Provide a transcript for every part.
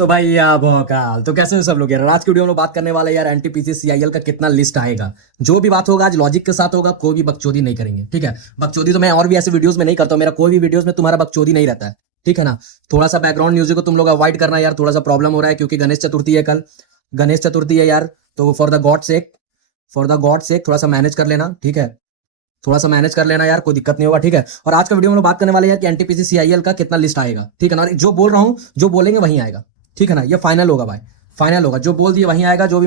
तो भाई या भौकाल तो कैसे हो सब लोग यार। आज की वीडियो में लोग बात करने वाले हैं यार एनटीपीसी सीआईएल का कितना लिस्ट आएगा। जो भी बात होगा आज लॉजिक के साथ होगा, कोई भी बकचोदी नहीं करेंगे, ठीक है। बकचोदी तो मैं और भी ऐसे वीडियोस में नहीं करता हूँ, मेरा कोई भी वीडियोस में तुम्हारा बकचोदी नहीं रहता है, ठीक है ना। थोड़ा सा बैकग्राउंड म्यूजिक को तुम लोग अवॉइड करना यार, थोड़ा सा प्रॉब्लम हो रहा है क्योंकि गणेश चतुर्थी है कल। गणेश चतुर्थी है यार, तो फॉर द गॉड सेक थोड़ा सा मैनेज कर लेना, ठीक है। थोड़ा सा मैनेज कर लेना यार, कोई दिक्कत नहीं होगा, ठीक है। और आज का वीडियो में लोग बात करने वाले हैं कि एनटीपीसी सीआईएल का कितना लिस्ट आएगा, ठीक है ना। और जो बोल रहा हूँ, जो बोलेंगे वहीं आएगा, ठीक है ना। ये फाइनल होगा भाई, फाइनल होगा। जो बोल दिए वहीं आएगा। जो भी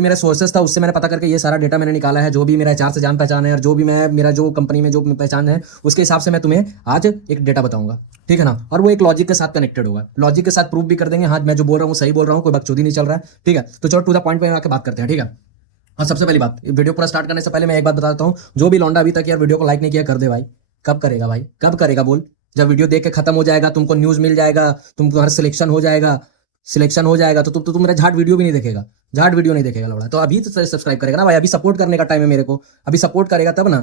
मेरा सोर्सेस था उससे मैंने पता करके ये सारा डेटा मैंने निकाला है। जो भी मेरा एचआर से जान पहचान है और जो भी मैं मेरा जो कंपनी में जो पहचान है उसके हिसाब से मैं तुम्हें आज एक डेटा बताऊंगा, ठीक है ना। और वो एक लॉजिक के साथ कनेक्टेड होगा, लॉजिक के साथ प्रूफ भी कर देंगे। हाँ, मैं जो बोल रहा हूँ सही बोल रहा हूँ, कोई बकचोदी नहीं चल रहा है, ठीक है। तो चलो टू द पॉइंट पे आके बात करते हैं, ठीक है। और सबसे पहली बात, वीडियो पूरा स्टार्ट करने से पहले मैं एक बात बता देता हूँ। जो भी लौंडा अभी तक यार वीडियो को लाइक नहीं किया, कर दे भाई। कब करेगा भाई, कब करेगा बोल। जब वीडियो देख के खत्म हो जाएगा, तुमको न्यूज मिल जाएगा, तुम्हारा सिलेक्शन हो जाएगा तो तुम मेरा झाट वीडियो भी नहीं देखेगा, झाट वीडियो नहीं देखेगा लौड़ा। तो अभी तो सब्सक्राइब करेगा ना भाई, अभी सपोर्ट करने का टाइम है मेरे को। अभी सपोर्ट करेगा तब ना।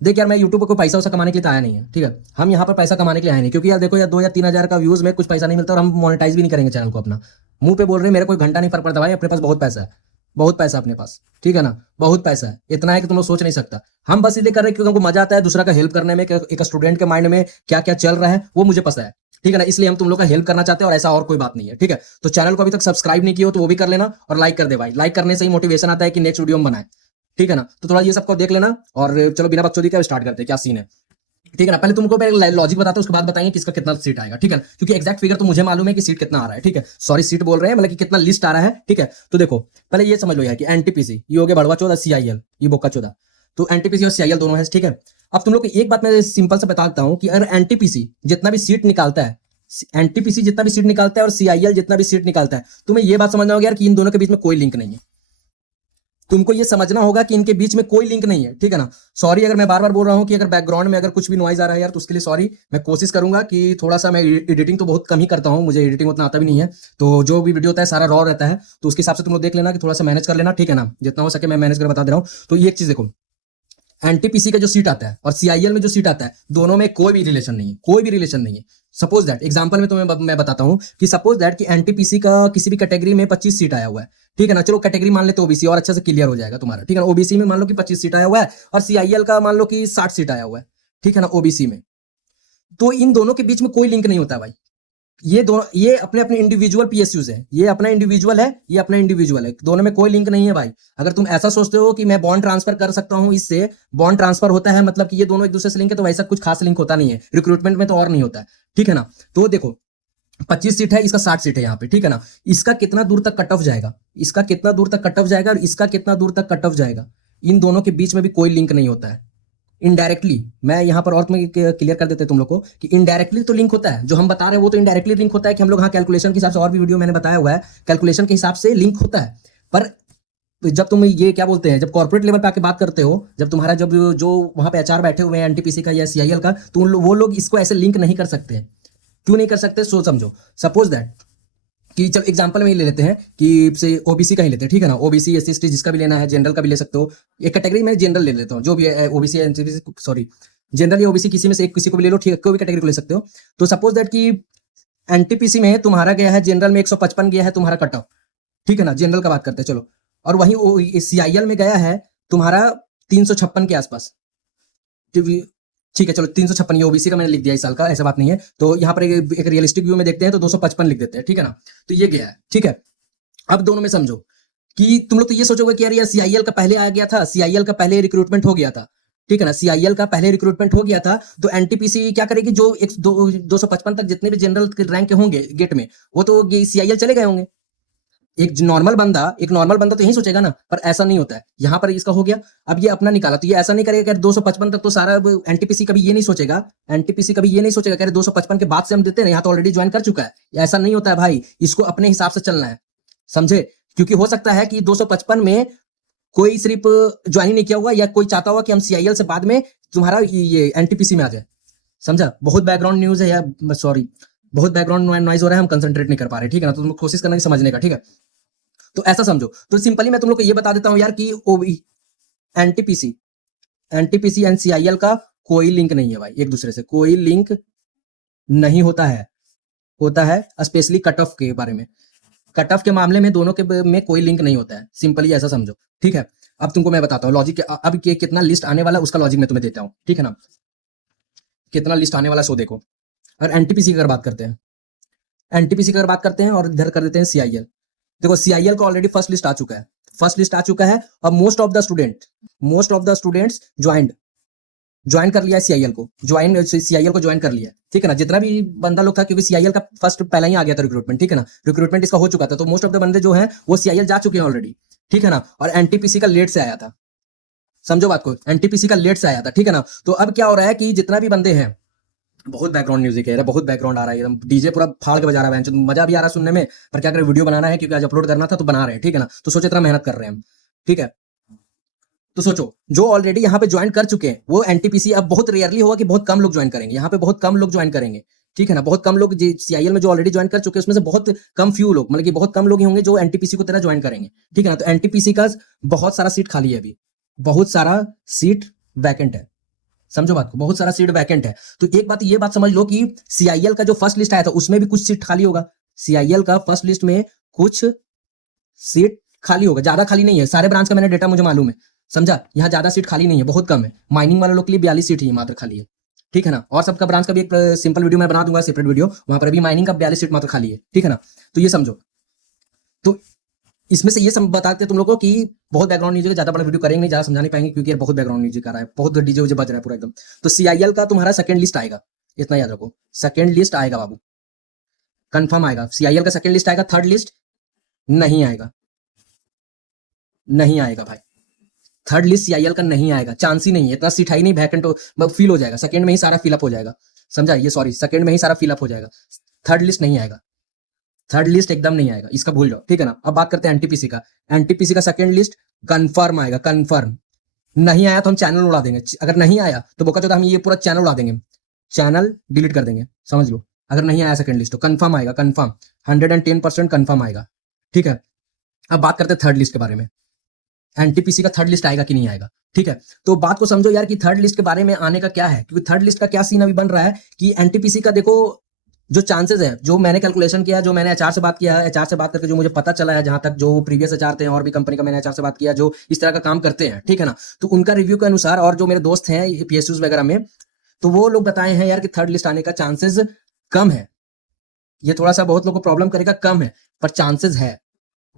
देख यार, मैं यूट्यूब पर कोई पैसा वैसा कमाने के लिए तो आया नहीं है, ठीक है। हम यहाँ पर पैसा कमाने के लिए आए नहीं, क्योंकि यार देखो यार 2 या 3 हजार का व्यूज में कुछ पैसा नहीं मिलता और हम मोनेटाइज भी नहीं करेंगे चैनल को अपना। मुंह पे बोल रहे हैं, मेरे कोई घंटा नहीं फर्क पड़ता भाई, अपने पास बहुत पैसा है, बहुत पैसा अपने पास, ठीक है ना। बहुत पैसा है, इतना है कि तुम लोग सोच नहीं सकता। हम बस इसलिए कर रहे हैं क्योंकि हमको मजा आता है दूसरा का हेल्प करने में, कि एक स्टूडेंट के माइंड में क्या क्या चल रहा है वो मुझे पता है, ठीक है ना। इसलिए हम तुम लोग का हेल्प करना चाहते हैं और ऐसा और कोई बात नहीं है, ठीक है। तो चैनल को अभी तक सब्सक्राइब नहीं किया हो तो वो भी कर लेना और लाइक कर दे भाई। लाइक करने से ही मोटिवेशन आता है कि नेक्स्ट वीडियो हम बनाए, ठीक है ना। तो थोड़ा ये सबको देख लेना और चलो बिना बकचोदी के स्टार्ट करते हैं, क्या सीन है, ठीक है ना। पहले तुमको मैं लॉजिक बताता हूँ, उसके बाद बताएंगे किसका कितना सीट आएगा, ठीक है ना। क्योंकि एक्जैक्ट फिगर तो मुझे मालूम है कि सीट कितना आ रहा है, ठीक है। सॉरी, सीट बोल रहे हैं, मतलब कि कितना लिस्ट आ रहा है, ठीक है। तो देखो पहले ये समझ लो यार कि एनटीपीसी ये हो गया बड़वा चौदह, सीआईएल ये बोका चौदह। तो एनटीपीसी और सीआईएल दोनों है, ठीक है। अब तुम लोग को एक बात मैं सिंपल से बताता हूँ कि अगर एनटीपीसी जितना भी सीट निकालता है, एनटीपीसी जितना भी सीट निकालता है और सीआईएल जितना भी सीट निकालता है, तुम्हें ये बात समझना होगा यार कि इन दोनों के बीच में कोई लिंक नहीं है। तुमको ये समझना होगा कि इनके बीच में कोई लिंक नहीं है, ठीक है ना। सॉरी अगर मैं बार बार बोल रहा हूं कि अगर बैकग्राउंड में अगर कुछ भी नॉइज आ रहा है यार तो उसके लिए सॉरी। मैं कोशिश करूंगा कि थोड़ा सा, मैं एडिटिंग तो बहुत कम ही करता हूं, मुझे एडिटिंग उतना आता भी नहीं है। तो जो भी वीडियो होता है सारा रॉ रहता है, तो उसके हिसाब से तुम लोग देख लेना कि थोड़ा सा मैनेज कर लेना, ठीक है ना। जितना हो सके मैं मैनेज कर बता दे रहा हूँ। तो ये एक चीज देखो, एनटीपीसी का जो सीट आता है और सीआईएल में जो सीट आता है, दोनों में कोई भी रिलेशन नहीं है, कोई भी रिलेशन नहीं है। सपोज दैट एग्जांपल में तुम्हें मैं बताता हूं कि सपोज दैट कि एनटीपीसी का किसी भी कैटेगरी में 25 सीट आया हुआ है, ठीक है ना। चलो कैटेगरी मान लेते ओबीसी, और अच्छे से क्लियर हो जाएगा तुम्हारा, ठीक है ना। ओबीसी में मान लो कि 25 सीट आया हुआ है और सीआईएल का मान लो कि 60 सीट आया हुआ है, ठीक है ना, ओबीसी में। तो इन दोनों के बीच में कोई लिंक नहीं होता भाई। ये दोनों, ये अपने अपने इंडिविजुअल पीएसयूज है, ये अपना इंडिविजुअल है, ये अपना इंडिविजुअल है, दोनों में कोई लिंक नहीं है भाई। अगर तुम ऐसा सोचते हो कि मैं बॉन्ड ट्रांसफर कर सकता हूं इससे, बॉन्ड ट्रांसफर होता है मतलब कि ये दोनों एक दूसरे से लिंक है, तो वैसा कुछ खास लिंक होता नहीं है। रिक्रूटमेंट में तो और नहीं होता है, ठीक है ना। तो देखो 25 सीट है, इसका 60 सीट है यहाँ पे, ठीक है ना। इसका कितना दूर तक कट ऑफ जाएगा, इसका कितना दूर तक कट ऑफ जाएगा और इसका कितना दूर तक कट ऑफ जाएगा, इन दोनों के बीच में भी कोई लिंक नहीं होता है। इनडायरेक्टली मैं यहाँ पर और तुम्हें क्लियर कर देते हैं तुम लोग को कि इनडायरेक्टली तो लिंक होता है, जो हम बता रहे हैं वो तो इनडायरेक्टली लिंक होता है कि हम लोग हाँ कैलकुलेशन के हिसाब से, और भी वीडियो मैंने बताया हुआ है, कैलकुलेशन के हिसाब से लिंक होता है। पर जब तुम ये क्या बोलते हैं, जब कॉर्पोरेट लेवल पे आके बात करते हो, जब तुम्हारा जब जो वहां पे एचआर बैठे हुए हैं एनटीपीसी का या सीआईएल का, तो वो लोग इसको ऐसे लिंक नहीं कर सकते। क्यों नहीं कर सकते, सो समझो। सपोज दैट कि चलो एग्जांपल में ही ले लेते हैं कि से ओबीसी का ही लेते हैं, ठीक है ना। ओबीसी एससी एसटी जिसका भी लेना है, जनरल का भी ले सकते हो। एक कैटेगरी में जनरल ले लेता हूँ, जो भी ओबीसी एनसीबी, सॉरी जनरल या ओबीसी किसी में से एक, किसी को भी ले लो, ठीक है, कोई भी कैटेगरी को ले सकते हो। तो सपोज दैट कि एनटीपीसी में तुम्हारा गया है, जनरल में 155 गया है तुम्हारा कट ऑफ, ठीक है ना, जनरल का बात करते हैं चलो। और वहीं सीआईएल में गया है तुम्हारा 356 के आसपास, ठीक है। चलो 356, ये ओबीसी का मैंने लिख दिया इस साल का, ऐसा बात नहीं है। तो यहाँ पर एक रियलिस्टिक व्यू में देखते हैं तो 255 लिख देते हैं, ठीक है ना। तो ये गया है, ठीक है। अब दोनों में समझो कि तुम लोग तो ये सोचोगे कि यार सीआईएल का पहले आ गया था, सीआईएल का पहले रिक्रूटमेंट हो गया था, ठीक है ना। सीआईएल का पहले रिक्रूटमेंट हो गया था, तो एनटीपीसी क्या करेगी, जो 255 तक जितने भी जनरल रैंक के होंगे गेट में, वो तो सीआईएल चले गए होंगे। एक नॉर्मल बंदा तो यही सोचेगा ना, पर ऐसा नहीं होता है। यहां पर इसका हो गया, अब ये अपना निकाला, तो ये ऐसा नहीं करेगा कि 255 तक तो सारा, एनटीपीसी कभी ये नहीं सोचेगा, एनटीपीसी कभी ये नहीं सोचेगा कि 255 के बाद से हम देते हैं, यहाँ तो ऑलरेडी ज्वाइन कर चुका है। ऐसा नहीं होता है भाई, इसको अपने हिसाब से चलना है, समझे। क्योंकि हो सकता है कि 255 में कोई सिर्फ ज्वाइन ही नहीं किया हुआ, या कोई चाहता हुआ कि हम सीआईएल से बाद में तुम्हारा ये एनटीपीसी में आ जाए, समझा। बहुत बैकग्राउंड न्यूज है यार, सॉरी, बहुत बैकग्राउंड नॉइज हो रहा है, हम कंसंट्रेट नहीं कर पा रहे, ठीक है ना। तो तुम कोशिश करना समझने का, ठीक है। तो ऐसा समझो, तो सिंपली मैं तुम लोग को ये बता देता हूं यार कि एनटीपीसी एनटीपीसी एंड सीआईएल का कोई लिंक नहीं है भाई, एक दूसरे से कोई लिंक नहीं होता है, होता है स्पेशली कट ऑफ के बारे में। कट ऑफ के मामले में दोनों के में कोई लिंक नहीं होता है, सिंपली ऐसा समझो, ठीक है। अब तुमको मैं बताता हूँ लॉजिक, अब के कितना लिस्ट आने वाला उसका लॉजिक मैं तुम्हें देता हूँ, ठीक है ना। कितना लिस्ट आने वाला सो देखो। और एनटीपीसी की अगर बात करते हैं, एनटीपीसी की अगर बात करते हैं और इधर कर देते हैं सीआईएल। देखो सीआईएल का ऑलरेडी फर्स्ट लिस्ट आ चुका है, फर्स्ट लिस्ट आ चुका है और most of the students join कर लिया है सीआईएल को, सीआईएल को ज्वाइन कर लिया है, ठीक है ना। जितना भी बंदा लोग था, क्योंकि सीआईएल का फर्स्ट पहला ही आ गया था रिक्रूटमेंट, ठीक है ना, रिक्रूटमेंट इसका हो चुका था, तो मोस्ट ऑफ द बंदे जो हैं वो सीआईएल जा चुके हैं ऑलरेडी, ठीक है ना। और एनटीपीसी का लेट से आया था, समझो बात को, एनटीपीसी का लेट से आया था, ठीक है ना। तो अब क्या हो रहा है कि जितना भी बंदे हैं, बहुत बैकग्राउंड म्यूजिक है, बहुत बैकग्राउंड आ रहा है, एकदम डीजे पूरा फाड़ के बजा रहा है, मजा भी आ रहा है सुनने में, पर क्या करें, वीडियो बनाना है क्योंकि आज अपलोड करना था तो बना रहे हैं, ठीक है ना। तो सोचो इतना मेहनत कर रहे हैं हम, ठीक है। तो सोचो जो ऑलरेडी यहाँ पे ज्वाइन कर चुके हैं वो एनटीपीसी, अब बहुत रेयरली होगा कि बहुत कम लोग ज्वाइन करेंगे, यहाँ पे बहुत कम लोग ज्वाइन करेंगे, ठीक है ना। बहुत कम लोग सीआईएल में जो ऑलरेडी ज्वाइन कर चुके हैं उसमें से बहुत कम फ्यू लोग, मतलब कि बहुत कम लोग ही होंगे जो एनटीपीसी को तरह ज्वाइन करेंगे, ठीक है ना। तो एनटीपीसी का बहुत सारा सीट खाली है अभी, बहुत सारा सीट वैकेंट है, समझो बात को, बहुत सारा सीट वैकेंट है। तो एक बात ये बात समझ लो कि सीआईएल का जो फर्स्ट लिस्ट आया था उसमें भी कुछ सीट खाली होगा, सीआईएल का फर्स्ट लिस्ट में कुछ सीट खाली होगा, ज्यादा खाली नहीं है, सारे ब्रांच का मैंने डेटा मुझे मालूम है, समझा। यहाँ ज्यादा सीट खाली नहीं है, बहुत कम है, माइनिंग वाले लोग के लिए 42 सीट ही मात्र खाली है, ठीक है ना। और सबका ब्रांच का भी एक सिंपल वीडियो मैं बना दूंगा, सेपरेट वीडियो, वहां पर अभी माइनिंग का 42 सीट मात्र खाली है, ठीक है ना। तो ये समझो, तो इसमें से ये बताते तुम लोग को कि बहुत बैकग्राउंड म्यूजिक, ज्यादा बड़ा वीडियो करेंगे नहीं, ज्यादा समझा नहीं पाएंगे क्योंकि बहुत बैकग्राउंड म्यूजिक आ रहा है, बहुत डीजे उजे बज रहा है पूरा एकदम। तो सीआईएल का तुम्हारा सेकंड लिस्ट आएगा, इतना याद रखो, सेकंड लिस्ट आएगा बाबू, कंफर्म आएगा। सीआईएल का सेकंड लिस्ट आएगा, थर्ड लिस्ट नहीं आएगा, नहीं आएगा भाई, थर्ड लिस्ट सीआईएल का नहीं आएगा, चांस ही नहीं है, इतना सीट है ही नहीं, वैकेंट फील हो जाएगा, सेकंड में ही सारा फिलअप हो जाएगा, समझा। ये सॉरी, सेकंड में ही सारा फिलअप हो जाएगा, थर्ड लिस्ट नहीं आएगा, थर्ड लिस्ट एकदम नहीं आएगा, इसका भूल जाओ, ठीक है ना। अब बात करते हैं एनटीपीसी का, एनटीपीसी का सेकंड लिस्ट कंफर्म आएगा, कंफर्म। नहीं आया तो हम चैनल उड़ा देंगे, अगर नहीं आया तो बोका चौथा हम ये पूरा चैनल उड़ा देंगे, चैनल डिलीट कर देंगे, समझ लो। अगर नहीं आया सेकंड लिस्ट तो कंफर्म आएगा, कंफर्म 110% कंफर्म आएगा, ठीक है। अब बात करते हैं थर्ड लिस्ट के बारे में, एनटीपीसी का थर्ड लिस्ट आएगा कि नहीं आएगा, ठीक है। तो बात को समझो यार कि थर्ड लिस्ट के बारे में आने का क्या है, क्योंकि थर्ड लिस्ट का क्या सीन अभी बन रहा है कि एनटीपीसी का देखो जो चांसेस है, जो मैंने कैलकुलेशन किया, जो मैंने एचआर से बात किया है, एचआर से बात करके जो मुझे पता चला है, जहां तक जो प्रीवियस एचआर थे और भी कंपनी का मैंने एचआर से बात किया जो इस तरह का काम करते हैं, ठीक है ना। तो उनका रिव्यू के अनुसार और जो मेरे दोस्त हैं पीएसयूज वगैरह में, तो वो लोग बताए हैं यार कि थर्ड लिस्ट आने का चांसेस कम है। ये थोड़ा सा बहुत लोग को प्रॉब्लम करेगा, कम है पर चांसेस है,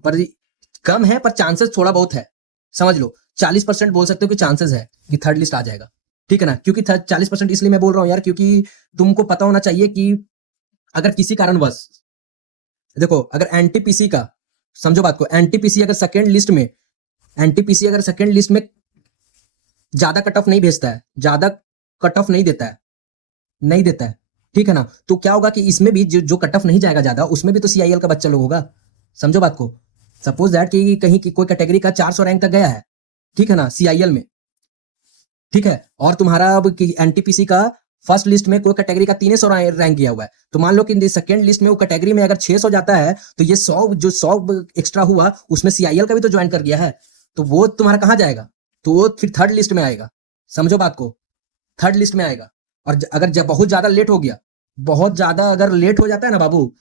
पर कम है पर चांसेस थोड़ा बहुत है, समझ लो 40% बोल सकते हो कि चांसेस है कि थर्ड लिस्ट आ जाएगा, ठीक है ना। क्योंकि 40% इसलिए मैं बोल रहा हूं यार क्योंकि तुमको पता होना चाहिए कि अगर किसी कारणवश, देखो अगर एनटीपीसी का, समझो बात को, एनटीपीसी अगर सेकंड लिस्ट में, एनटीपीसी अगर सेकंड लिस्ट में ज्यादा कट ऑफ नहीं भेजता है, ज्यादा कट ऑफ नहीं देता है, नहीं देता है, ठीक है ना, तो क्या होगा कि इसमें भी जो कट ऑफ नहीं जाएगा ज्यादा, उसमें भी तो सीआईएल का बच्चा लोग होगा, समझो बात को। सपोज दैट कि कहीं की कोई कैटेगरी का 400 रैंक तक गया है, ठीक है ना, सीआईएल में, ठीक है, और तुम्हारा अब एनटीपीसी का फर्स्ट लिस्ट में कोई कैटेगरी का 300 रैंक गया हुआ है, तो मान लो कि सेकंड लिस्ट में वो कैटेगरी में अगर 600 जाता है तो ये 100 एक्स्ट्रा हुआ उसमें सीआईएल का भी तो ज्वाइन कर गया है, तो वो तुम्हारा कहां जाएगा, तो वो फिर थर्ड लिस्ट में आएगा, समझो बात को, थर्ड लिस्ट में आएगा। और अगर जब बहुत ज्यादा लेट हो गया, बहुत ज्यादा अगर लेट हो जाता है ना बाबू,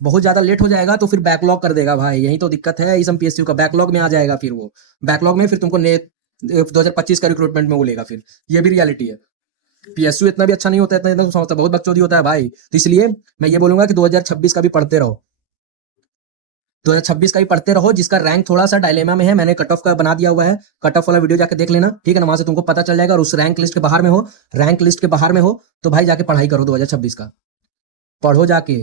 बहुत ज्यादा लेट हो जाएगा तो फिर बैकलॉग कर देगा भाई, यही तो दिक्कत है इस पीएसयू का, बैकलॉग में आ जाएगा, फिर वो बैकलॉग में फिर तुमको 2025 का रिक्रूटमेंट में वो लेगा, फिर ये भी रियलिटी है। पीएसयू इतना भी अच्छा नहीं होता, इतना समझता, बहुत बकचोदी होता है भाई। तो इसलिए मैं ये बोलूंगा कि 2026 का भी पढ़ते रहो, 2026 का भी पढ़ते रहो, जिसका रैंक थोड़ा सा डायलेमा में है, मैंने कट ऑफ का बना दिया हुआ है, कट ऑफ वाला वीडियो जाके देख लेना, ठीक है ना, वहां से तुमको पता चल जाएगा। और उस रैंक लिस्ट के बाहर में हो, रैंक लिस्ट के बाहर में हो तो भाई जाके पढ़ाई करो 2026 का, पढ़ो जाके,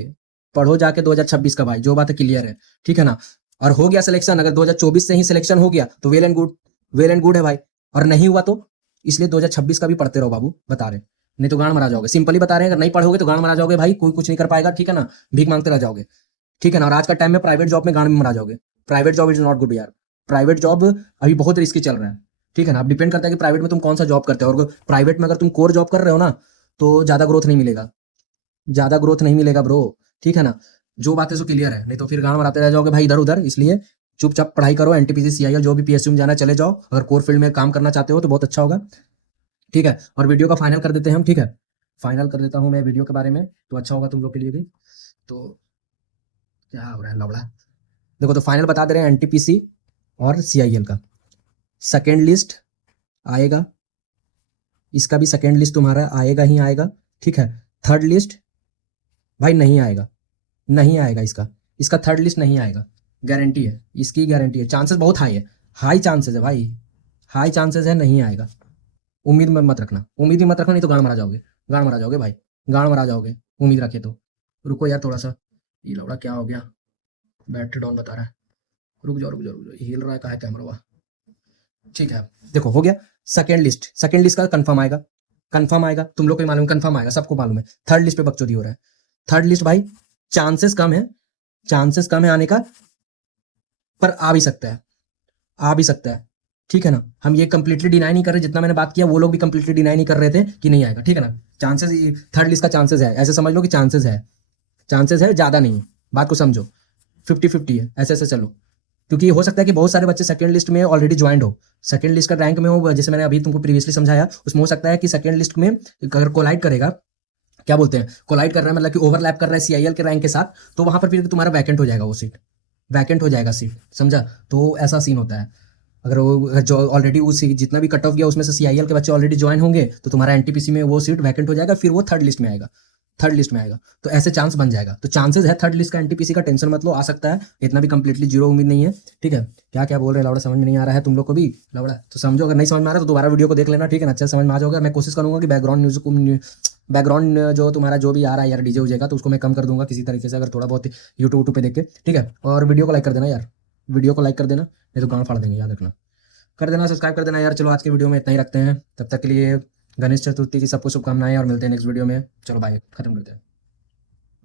पढ़ो जाके 2026 का भाई, जो बात है क्लियर है, ठीक है ना। और हो गया सिलेक्शन, अगर 2024 से ही सिलेक्शन हो गया तो well and good, well and good है भाई, और नहीं हुआ तो इसलिए 2026 का भी पढ़ते रहो बाबू, बता रहे, नहीं तो गांड मरा जाओगे, सिंपली बता रहे हैं, अगर नहीं पढ़ोगे तो गांड मरा जाओगे भाई, कोई कुछ नहीं कर पाएगा, ठीक है ना, भीख मांगते रह जाओगे, ठीक है ना। और आज का टाइम में प्राइवेट जॉब में गांड में मरा जाओगे, private job is not good यार, प्राइवेट जॉब अभी बहुत रिस्की चल रहा है, ठीक है ना। अब डिपेंड करता है कि प्राइवेट में तुम कौन सा जॉब करते हो, और प्राइवेट में अगर तुम कोर जॉब कर रहे हो ना तो ज्यादा ग्रोथ नहीं मिलेगा, ज्यादा ग्रोथ नहीं मिलेगा ब्रो, ठीक है ना। जो बातें सो क्लियर है, नहीं तो फिर गांड मराते रह जाओगे भाई इधर उधर, इसलिए चुपचाप पढ़ाई करो, एनटीपीसी सीआईएल जो भी पीएसयू में जाना चले जाओ, अगर कोर फील्ड में काम करना चाहते हो तो बहुत अच्छा होगा, ठीक है। और वीडियो का फाइनल कर देते हैं हम, ठीक है, फाइनल कर देता हूं मैं वीडियो के बारे में, तो अच्छा होगा तुम लोग के लिए भी। तो क्या हो रहा है लवड़ा। देखो तो फाइनल बता दे रहे हैं एनटीपीसी और सीआईएल का सेकेंड लिस्ट आएगा, इसका भी सेकेंड लिस्ट तुम्हारा आएगा ही आएगा, ठीक है। थर्ड लिस्ट भाई नहीं आएगा, नहीं आएगा, इसका इसका थर्ड लिस्ट नहीं आएगा, गारंटी है, इसकी गारंटी है, चांसेस बहुत हाई है, हाई चांसेस है भाई, हाई चांसेस है, नहीं आएगा। उम्मीद में मत रखना, उम्मीद ही मत रखना, नहीं तो गाड़ मारा जाओगे, गाड़ मारा जाओगे भाई, गाड़ मारा जाओगे उम्मीद रखे तो। रुको यार थोड़ा सा, ये लौड़ा क्या हो गया, बैटरी डाउन बता रहा है, रुक जाओ रुक जाओ रुक जाओ, हिल रहा है कहा है कैमरा हुआ, ठीक है। देखो हो गया सेकेंड लिस्ट, सेकेंड लिस्ट का कंफर्म आएगा, कंफर्म आएगा, तुम लोग को मालूम, कंफर्म आएगा, सबको मालूम है। थर्ड लिस्ट पे बकचोदी हो रहा है, थर्ड लिस्ट भाई चांसेस कम है, चांसेस कम है आने का, पर आ भी सकता है, आ भी सकता है, ठीक है ना। हम ये कंप्लीटली डिनाई नहीं कर रहे, जितना मैंने बात किया वो लोग भी कंप्लीटली डिनाई नहीं कर रहे थे कि नहीं आएगा, ठीक है ना। चांसेस थर्ड लिस्ट का चांसेस है, ऐसे समझ लो कि चांसेस है, चांसेस है, ज्यादा नहीं है, बात को समझो, 50-50 है, ऐसे ऐसे चलो। क्योंकि हो सकता है कि बहुत सारे बच्चे सेकंड लिस्ट में ऑलरेडी ज्वाइंट हो, सेकंड लिस्ट का रैंक में हो, जैसे मैंने अभी तुमको प्रीवियसली समझाया, उसमें हो सकता है कि सेकंड लिस्ट में अगर कोलाइड करेगा, क्या बोलते हैं, कोलाइड कर रहा है मतलब कि ओवरलैप कर रहा है सीआईएल के रैंक के साथ, तो वहां पर फिर तुम्हारा वैकेंट हो जाएगा, वो सीट वैकेंट हो जाएगा सीट, समझा। तो ऐसा सीन होता है, अगर वो जो ऑलरेडी उस जितना भी कट ऑफ गया उसमें से सीआईएल के बच्चे ऑलरेडी ज्वाइन होंगे, तो तुम्हारा एनटीपीसी में वो सीट वैकेंट हो जाएगा, फिर वो थर्ड लिस्ट में आएगा, थर्ड लिस्ट में आएगा, तो ऐसे चांस बन जाएगा। तो चांसेस है थर्ड लिस्ट का, एनटीपीसी का टेंशन मत लो, आ सकता है, इतना भी कंप्लीटली जीरो उम्मीद नहीं है, ठीक है। क्या क्या बोल रहे हैं लौड़ा, समझ में नहीं आ रहा है तुम लोग को भी लौड़ा, तो समझो, अगर नहीं समझ में आ रहा तो दोबारा वीडियो को देख लेना, ठीक है ना, अच्छा समझ में आ जाओगे। मैं कोशिश करूंगा कि बैकग्राउंड म्यूजिक को, बैकग्राउंड जो तुम्हारा जो भी आ रहा है यार डीजे उजे का, तो उसको मैं कम कर दूंगा किसी तरीके से, अगर थोड़ा बहुत यूट्यूब पे देख के, ठीक है। और वीडियो को लाइक कर देना यार, वीडियो को लाइक कर देना, नहीं तो गाँव फाड़ देंगे, याद रखना, कर देना, सब्सक्राइब कर देना यार। चलो आज के वीडियो में इतना ही रखते हैं, तब तक के लिए गणेश चतुर्थी की सबको शुभकामनाएं, और मिलते हैं नेक्स्ट वीडियो में। चलो बाय, खत्म करते हैं।